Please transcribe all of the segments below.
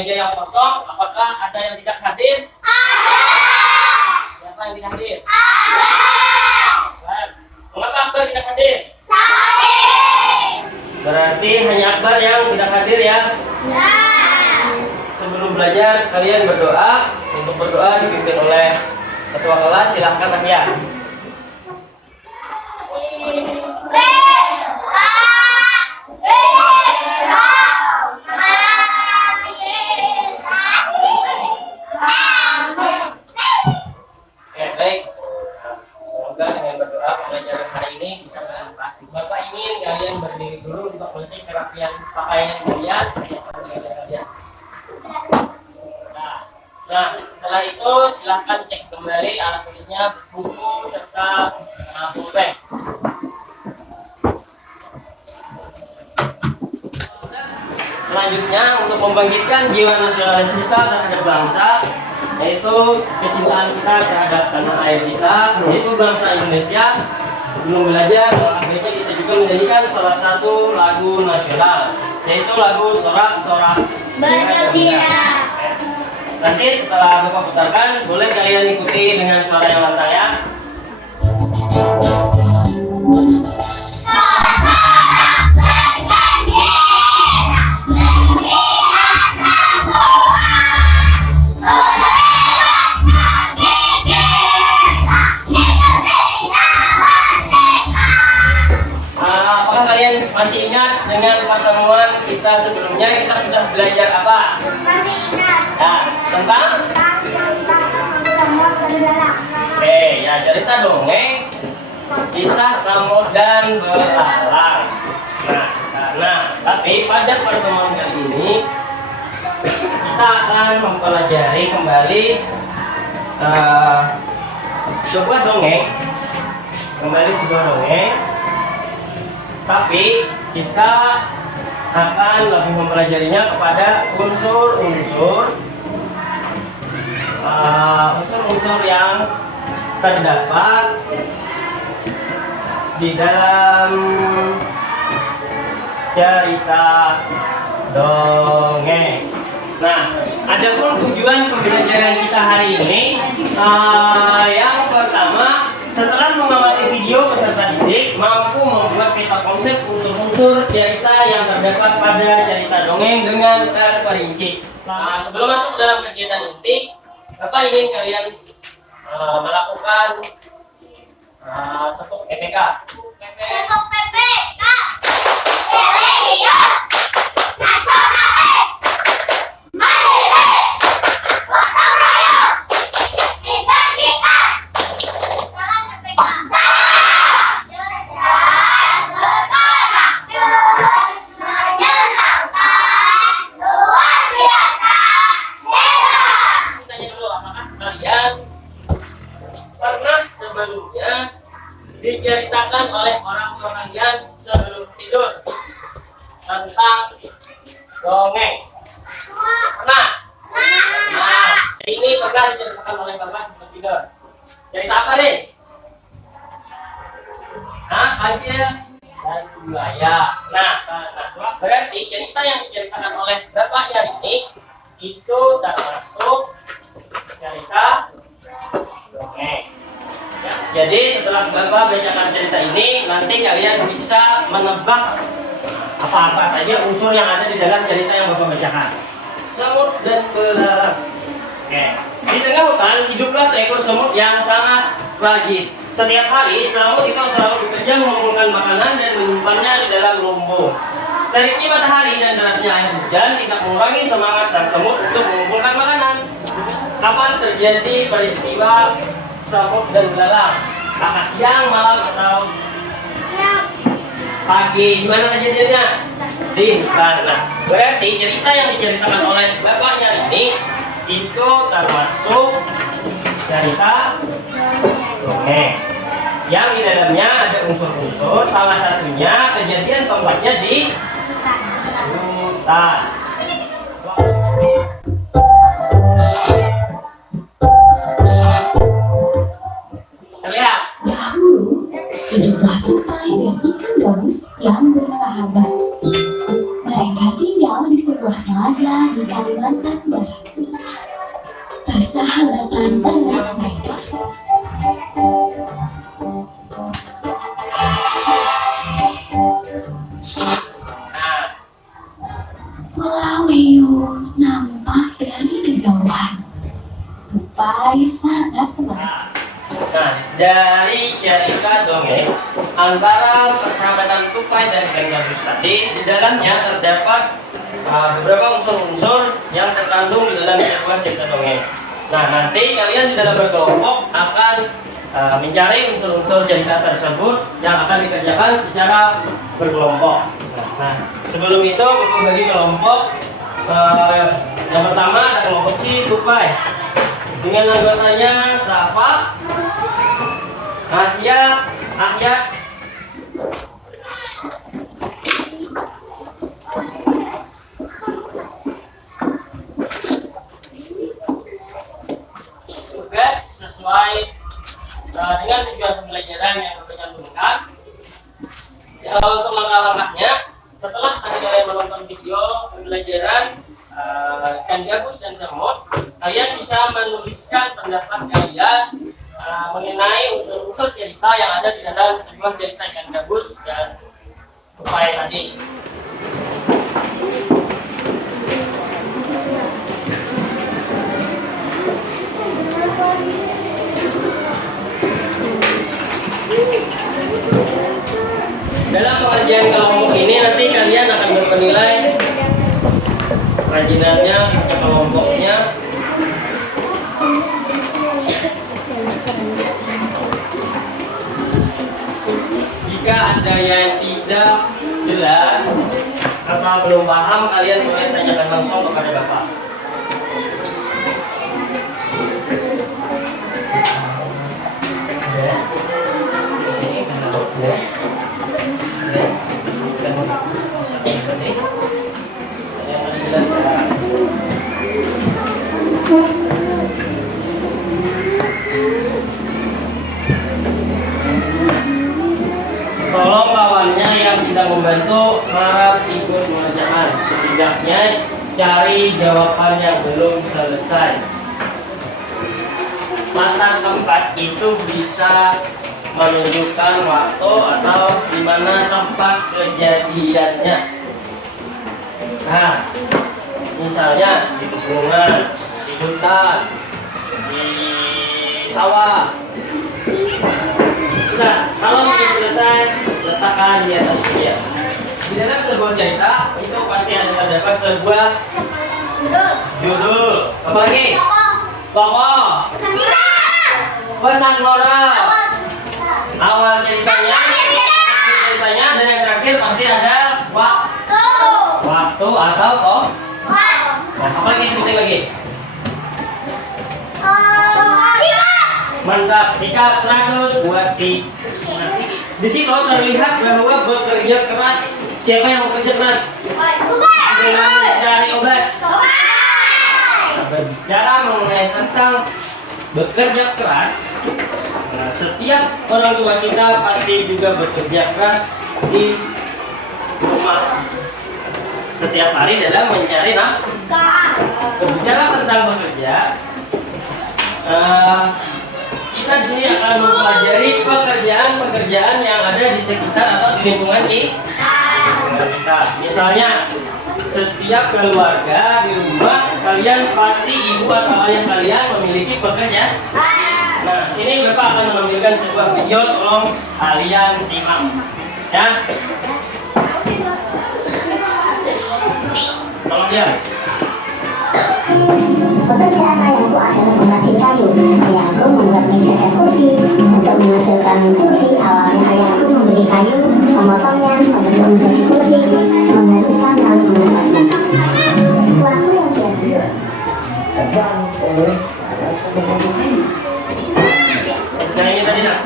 meja yang kosong, apakah ada yang tidak hadir? Ada. Siapa yang tidak hadir? Ada. Mengapa Akbar tidak hadir? Sakit. Berarti hanya Akbar yang tidak hadir ya. Ya. Sebelum belajar kalian berdoa. Untuk berdoa dipimpin oleh ketua kelas. Silahkan Ahya. Baik, semoga dengan berdoa pembelajaran hari ini bisa bermanfaat. Bapak ingin kalian berdiri dulu untuk melihat kerapian pakaian kalian. Nah, setelah itu silahkan cek kembali alat tulisnya, buku serta pulpen. Selanjutnya untuk membangkitkan jiwa nasionalis kita terhadap bangsa, yaitu kecintaan kita terhadap tanah air kita, yaitu bangsa Indonesia. Sebelum belajar, akhirnya kita juga menyanyikan salah satu lagu nasional, yaitu lagu Sorak-Sorak Bergembira. Nanti setelah Bapak putarkan, boleh kalian ikuti dengan suara yang lantang ya. Apakah kalian masih ingat dengan pertemuan kita sebelumnya kita sudah belajar apa? Masih ingat? Nah, tentang? Samud dan belalang. Oke, ya cerita dongeng kisah Samud dan belalang. Tapi pada pertemuan kali ini kita akan mempelajari kembali sebuah dongeng, tapi kita akan lebih mempelajarinya kepada unsur-unsur yang terdapat di dalam cerita dongeng. Nah, adapun tujuan pembelajaran kita hari ini, yang pertama, setelah mengamati video peserta didik mampu membuat peta konsep unsur-unsur cerita yang terdapat pada cerita dongeng dengan terperinci. Nah, sebelum masuk dalam kegiatan inti, Bapak ingin kalian melakukan tepuk PPK. Tepuk PPK. Religius nasionalis mandiri gotong royong integritas. Salam PPK. Salam cerdas berkarakter menyenangkan luar biasa hebat. Tanya dulu, apakah kalian pernah sebelumnya diceritakan oleh orang tua kalian sebelum tidur tentang dongeng? Pernah? Nah, ini pernah diceritakan oleh Bapak sebelum tidur. Cerita apa deh? Kancil dan buaya. Nah, berarti cerita yang diceritakan oleh Bapaknya ini itu termasuk cerita dongeng. Ya, jadi setelah Bapak bacakan cerita ini, nanti kalian bisa menebak apa-apa saja unsur yang ada di dalam cerita yang Bapak bacakan. Semut dan belalang. Oke. Di tengah hutan hiduplah seekor semut yang sangat rajin. Setiap hari semut itu selalu bekerja mengumpulkan makanan dan menyimpannya di dalam lumbung. Teriknya matahari dan derasnya air hujan tidak mengurangi semangat sang semut untuk mengumpulkan makanan. Kapan terjadi peristiwa semut dan belalang? Apakah siang, malam, atau Siap. pagi? Gimana kejadiannya? Bintang. Nah, berarti cerita yang diceritakan oleh Bapaknya ini itu termasuk cerita dongeng yang di dalamnya ada unsur-unsur, salah satunya kejadian tempatnya di hutan. Terlihat? Dahulu, hiduplah tupai dan ikan gabus yang bersahabat. Mereka tinggal di sebuah telaga di Kalimantan dari cerita dongeng antara persahabatan tupai dan ikan gabus tadi, di dalamnya terdapat beberapa unsur-unsur yang terkandung di dalam sebuah cerita dongeng. Nah, nanti kalian di dalam berkelompok akan mencari unsur-unsur cerita tersebut yang akan dikerjakan secara berkelompok. Nah, sebelum itu buku bagi kelompok. Yang pertama ada kelompok si tupai dengan anggotanya Safa, Ahya, tugas sesuai dengan tujuan pembelajaran yang bercantumkan. Untuk langkah-langkahnya, setelah kalian menonton video pembelajaran ikan gabus dan semut, kalian bisa menuliskan pendapat kalian mengenai unsur-unsur cerita yang ada di dalam sebuah cerita ikan gabus dan tupai tadi. Dalam pengerjaan kelompok ini nanti kalian akan berpenilai kerajinannya, kelompoknya. Jika ada yang tidak jelas atau belum paham, kalian boleh tanyakan langsung kepada Bapak. Tolong kawannya yang tidak membantu harap ikut mengerjakan. Setidaknya cari jawaban yang belum selesai. Mata tempat itu bisa menunjukkan waktu atau di mana tempat kejadiannya. Nah, misalnya di pegunungan, di hutan, di sawah. Nah, kalau sudah selesai, letakkan di atas meja. Di dalam sebuah cerita itu pasti ada terdapat sebuah judul. Apa lagi? Tokoh. Pesan moral. Awal ceritanya, dan yang terakhir pasti ada waktu atau apa lagi sebutin lagi? Mantap, sikap 100 buat si. Di situ terlihat bahwa bekerja keras. Siapa yang bekerja keras? Dengan mencari obat. Berbicara mengenai tentang bekerja keras. Nah, setiap orang tua kita pasti juga bekerja keras di rumah. Setiap hari dalam mencari nafkah. Berbicara tentang bekerja, kita di sini akan mempelajari pekerjaan-pekerjaan yang ada di sekitar atau di lingkungan kita. Misalnya, setiap keluarga di rumah kalian pasti ibu atau ayah kalian memiliki pekerjaan. Nah, sini Bapak akan menampilkan sebuah video, tolong kalian simak, ya. Tolong dia. Pekerjaan ayahku adalah meracik kayu. Ayahku membuat meja dan kursi. Untuk menghasilkan kursi, awalnya ayahku membeli kayu, memotongnya, membentuk menjadi kursi, mengharuskan lalu mengecatnya. Waktu yang dia Nah, ini tadi nak.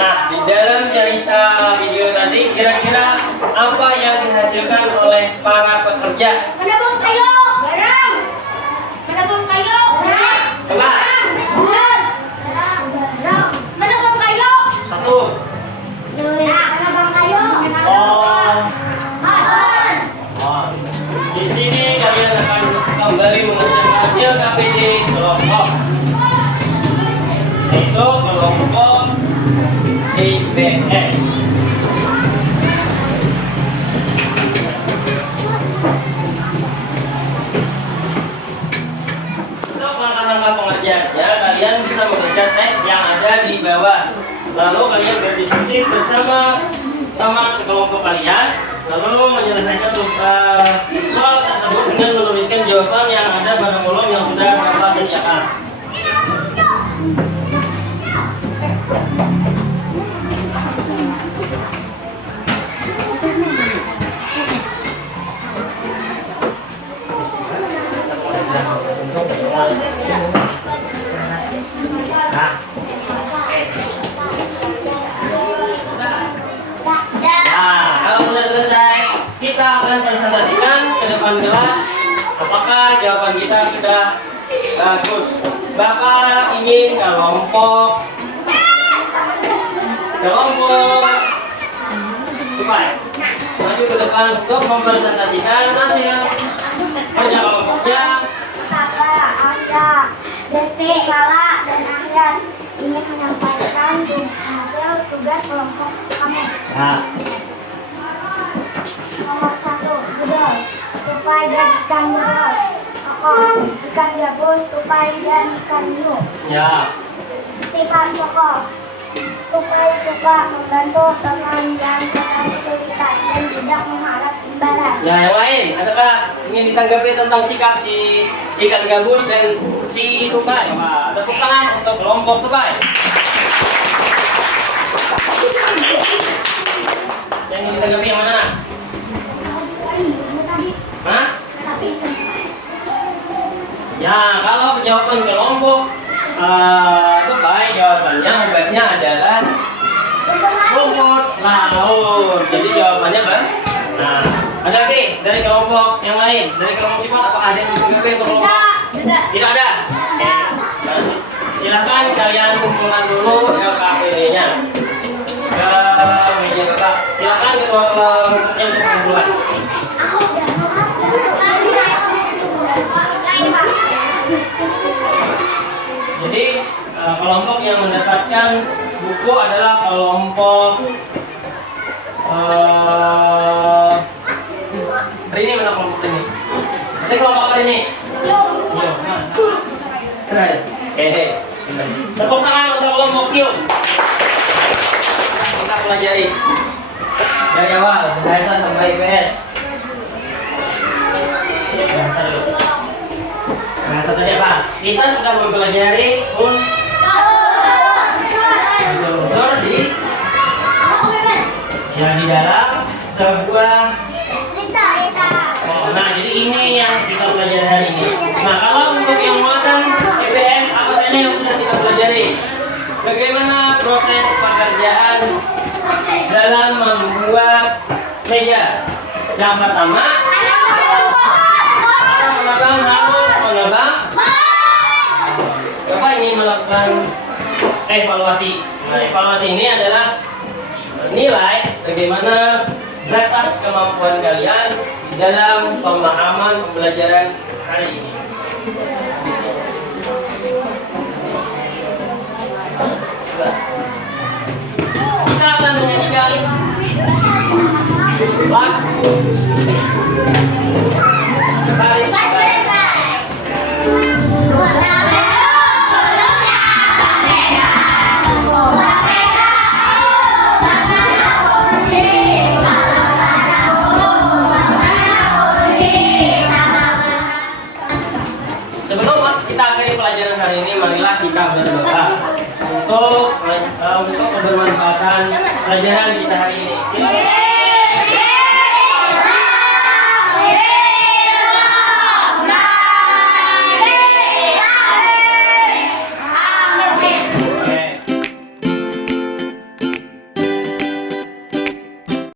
Nah, di dalam cerita video tadi, kira-kira apa yang dihasilkan oleh para pekerja? Menabung kayu. Garam. Menabung kayu. Garam. Kelas Garam. Menabung kayu. 1. Menabung kayu. Di sini kalian akan kembali mengerjakan LKPD kelompok, yaitu kelompok IPS. langkah-langkah pengerjaannya, kalian bisa membaca teks yang ada di bawah. Lalu kalian berdiskusi bersama teman sekelompok kalian, lalu menyelesaikan soal tersebut dengan menuliskan jawaban yang ada pada kolom yang sudah Bapak sediakan. Nah, kalau sudah selesai, kita akan presentasikan ke depan kelas apakah jawaban kita sudah bagus. Bapak ingin kelompok Tupai maju ke depan untuk mempresentasikan hasil kerja kelompoknya. Saya, Arya, Desti, Lala, dan Aryan ingin menyampaikan hasil tugas kelompok kami. Nah, Nomor 1, Budol, tupai dan ikan buros. Pokok, ikan gabus, tupai dan ikan hiu. ya. Sifat pokok, tupai suka membantu teman yang sedang kesulitan dan tidak mengharap imbalan. Ya, yang lain, adakah ingin ditanggapi tentang sikap si ikan gabus dan si tupai? Nah, tepuk tangan untuk kelompok tupai. Yang ingin ditanggapi yang mana? Hah? Ya, kalau jawaban kelompok tupai, jawabannya obatnya adalah rumput laut. Jadi jawabannya apa? Nah, ada lagi dari kelompok yang lain, dari kelompok sifat apa ada yang ditanggapi untuk kelompok? Tidak ada. Oke. Dan silakan kalian kumpulkan dulu LKPD-nya ke meja Bapak. Silakan ketua kelompoknya untuk mengumpulkan. Jadi kelompok yang mendapatkan buku adalah kelompok ini mana kelompok ini? Ini kelompok apa ini? Keren. Oke. Tepuk tangan untuk kelompok Q. Kita pelajari dari awal bahasa sampai IPS. Bahasa dulu. Bahasa tadi apa? Kita sudah mempelajari unsur-unsur di dalam sebuah. Nah, jadi ini yang kita pelajari hari ini. Nah, kalau untuk yang muatan IPS apa saja yang sudah kita pelajari? Bagaimana proses pekerjaan dalam membuat meja? Yang pertama, menebang harus menebang. Bapak ingin melakukan evaluasi. Nah, evaluasi ini adalah nilai bagaimana batas kemampuan kalian dalam pemahaman pembelajaran hari ini. Kita akan menyanyikan lagu Paris. Sebelum kita akhiri pelajaran hari ini, marilah kita berdoa untuk kebermanfaatan pelajaran kita hari ini.